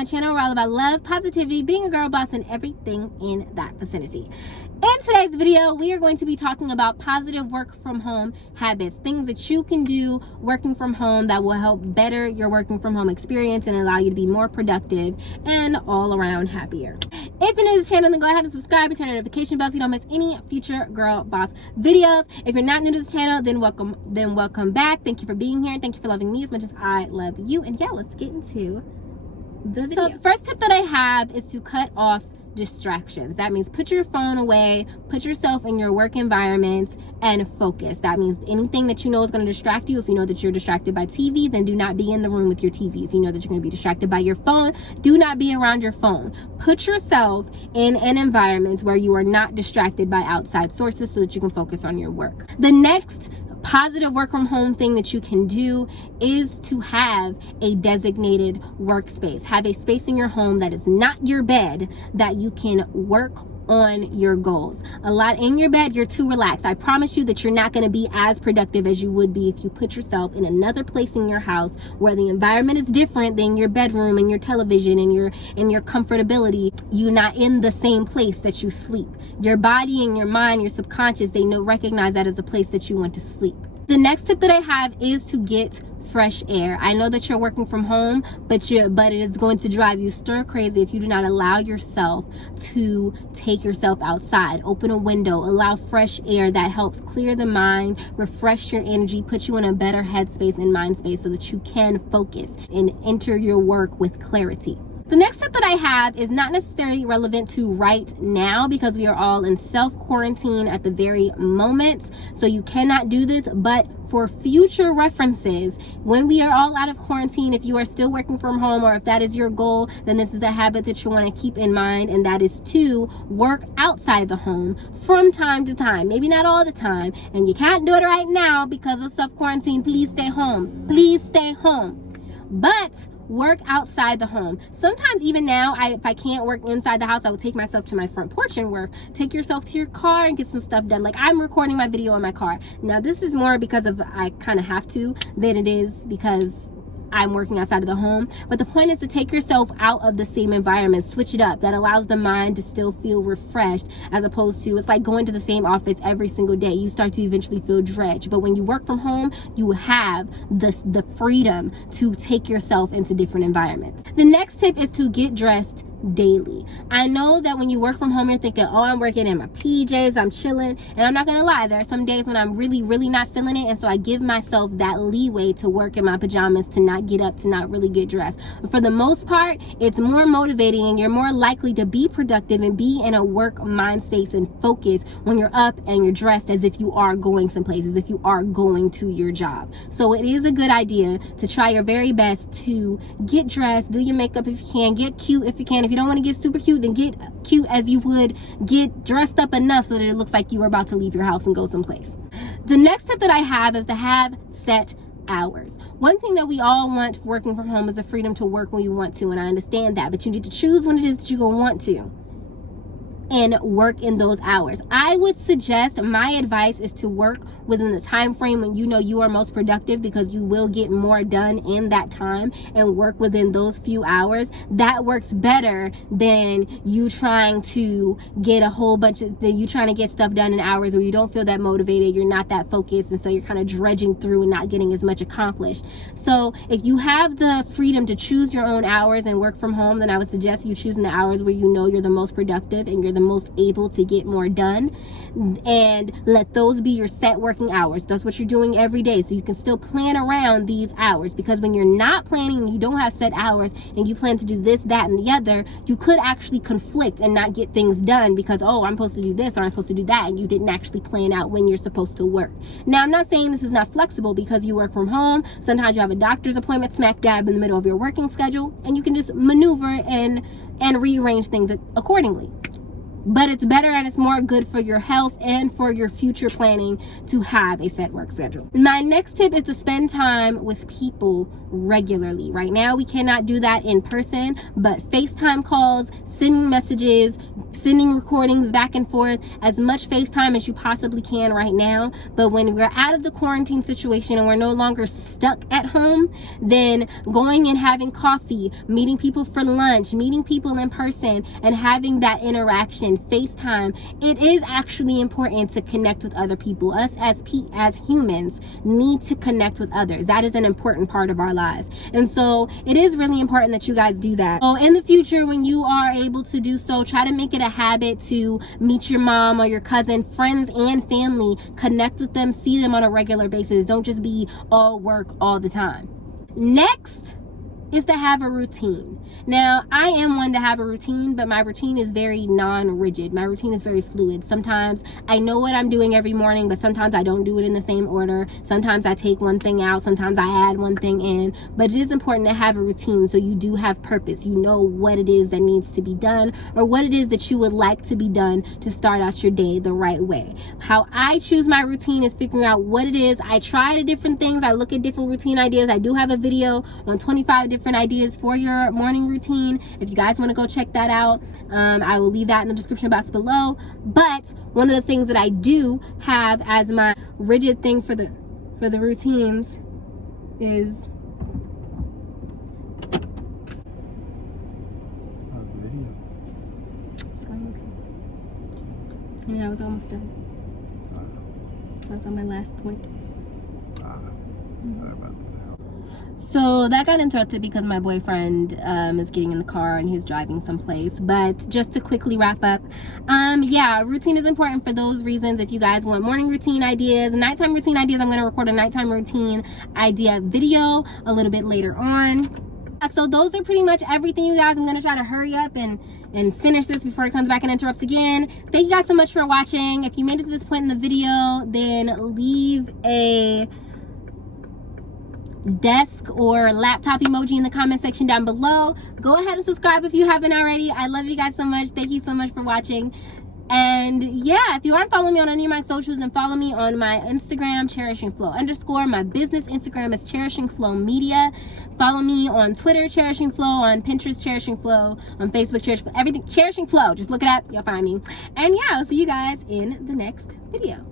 my channel. We're all about love, positivity, being a girl boss, and everything in that vicinity. In today's video, we are going to be talking about positive work from home habits, things that you can do working from home that will help better your working from home experience and allow you to be more productive and all around happier. If you're new to this channel, then go ahead and subscribe and turn on the notification bell so you don't miss any future girl boss videos. If you're not new to this channel, then welcome back. Thank you for being here and thank you for loving me as much as I love you. And yeah, let's get into the video. So the first tip that I have is to cut off distractions. That means put your phone away, put yourself in your work environment and focus. That means anything that you know is going to distract you. If you know that you're distracted by TV, then do not be in the room with your TV. If you know that you're going to be distracted by your phone, do not be around your phone. Put yourself in an environment where you are not distracted by outside sources so that you can focus on your work. The next positive work from home thing that you can do is to have a designated workspace. Have a space in your home that is not your bed that you can work on your goals. A lot in your bed, you're too relaxed. I promise you that you're not going to be as productive as you would be if you put yourself in another place in your house where the environment is different than your bedroom and your television and your comfortability. You're not in the same place that you sleep. Your body and your mind, your subconscious, they recognize that as the place that you want to sleep. The next tip that I have is to get fresh air. I know that you're working from home, but it is going to drive you stir crazy if you do not allow yourself to take yourself outside. Open a window, allow fresh air that helps clear the mind, refresh your energy, put you in a better headspace and mind space so that you can focus and enter your work with clarity. The next tip that I have is not necessarily relevant to right now because we are all in self-quarantine at the very moment. So you cannot do this, but for future references, when we are all out of quarantine, if you are still working from home or if that is your goal, then this is a habit that you want to keep in mind, and that is to work outside the home from time to time. Maybe not all the time, and you can't do it right now because of self-quarantine. Please stay home. Please stay home. But work outside the home. Sometimes even now, if I can't work inside the house, I will take myself to my front porch and work. Take yourself to your car and get some stuff done. Like I'm recording my video in my car. Now this is more because of I kind of have to than it is because I'm working outside of the home. But the point is to take yourself out of the same environment, switch it up. That allows the mind to still feel refreshed, as opposed to, it's like going to the same office every single day. You start to eventually feel dredged. But when you work from home, you have the freedom to take yourself into different environments. The next tip is to get dressed daily. I know that when you work from home, you're thinking, oh, I'm working in my PJs, I'm chilling. And I'm not gonna lie, there are some days when I'm really not feeling it, and so I give myself that leeway to work in my pajamas, to not get up, to not really get dressed. But for the most part, it's more motivating and you're more likely to be productive and be in a work mind space and focus when you're up and you're dressed as if you are going someplace, as if you are going to your job. So it is a good idea to try your very best to get dressed, do your makeup if you can, get cute if you can. If you don't want to get super cute, then get cute as you would get dressed up enough so that it looks like you are about to leave your house and go someplace. The next tip that I have is to have set hours. One thing that we all want working from home is the freedom to work when you want to, and I understand that, but you need to choose when it is that you're going to want to and work in those hours. I would suggest, my advice is to work within the time frame when you know you are most productive, because you will get more done in that time, and work within those few hours. That works better than you trying to get trying to get stuff done in hours where you don't feel that motivated, you're not that focused, and so you're kind of dredging through and not getting as much accomplished. So if you have the freedom to choose your own hours and work from home, then I would suggest you choosing the hours where you know you're the most productive and you're the most able to get more done, and let those be your set working hours. That's what you're doing every day, so you can still plan around these hours. Because when you're not planning and you don't have set hours and you plan to do this, that, and the other, you could actually conflict and not get things done because, oh, I'm supposed to do this or I'm supposed to do that, and you didn't actually plan out when you're supposed to work. Now, I'm not saying this is not flexible because you work from home. Sometimes you have a doctor's appointment smack dab in the middle of your working schedule, and you can just maneuver and rearrange things accordingly. but it's better and it's more good for your health and for your future planning to have a set work schedule. My next tip is to spend time with people regularly. Right now we cannot do that in person, but FaceTime calls, sending messages, sending recordings back and forth, as much FaceTime as you possibly can right now. But when we're out of the quarantine situation and we're no longer stuck at home, then going and having coffee, meeting people for lunch, meeting people in person, and having that interaction, FaceTime, it is actually important to connect with other people. Us as humans need to connect with others. That is an important part of our lives. And so it is really important that you guys do that. So in the future, when you are able to do so, try to make it a habit to meet your mom or your cousin, friends and family, connect with them, see them on a regular basis. Don't just be all work all the time. Next is to have a routine. Now, I am one to have a routine, but my routine is very non-rigid. My routine is very fluid. Sometimes I know what I'm doing every morning, but sometimes I don't do it in the same order. Sometimes I take one thing out, sometimes I add one thing in, but it is important to have a routine so you do have purpose. You know what it is that needs to be done, or what it is that you would like to be done to start out your day the right way. How I choose my routine is figuring out what it is. I try the different things. I look at different routine ideas. I do have a video on 25 different ideas for your morning routine. If you guys want to go check that out, I will leave that in the description box below. But one of the things that I do have as my rigid thing for the routines is how's the video? Yeah, I was almost done. That's on my last point. Sorry about that. So that got interrupted because my boyfriend is getting in the car and he's driving someplace. But just to quickly wrap up, yeah, routine is important for those reasons. If you guys want morning routine ideas, nighttime routine ideas, I'm going to record a nighttime routine idea video a little bit later on. So those are pretty much everything, you guys. I'm going to try to hurry up and finish this before it comes back and interrupts again. Thank you guys so much for watching. If you made it to this point in the video, then leave a desk or laptop emoji in the comment section down below. Go ahead and subscribe if you haven't already. I love you guys so much. Thank you so much for watching. And yeah, if you aren't following me on any of my socials, then follow me on my Instagram, CherishingFlo_. My business Instagram is CherishingFlo Media. Follow me on Twitter, CherishingFlo, on Pinterest, CherishingFlo, on Facebook, CherishingFlo, everything, CherishingFlo. Just look it up, you'll find me. And yeah, I'll see you guys in the next video.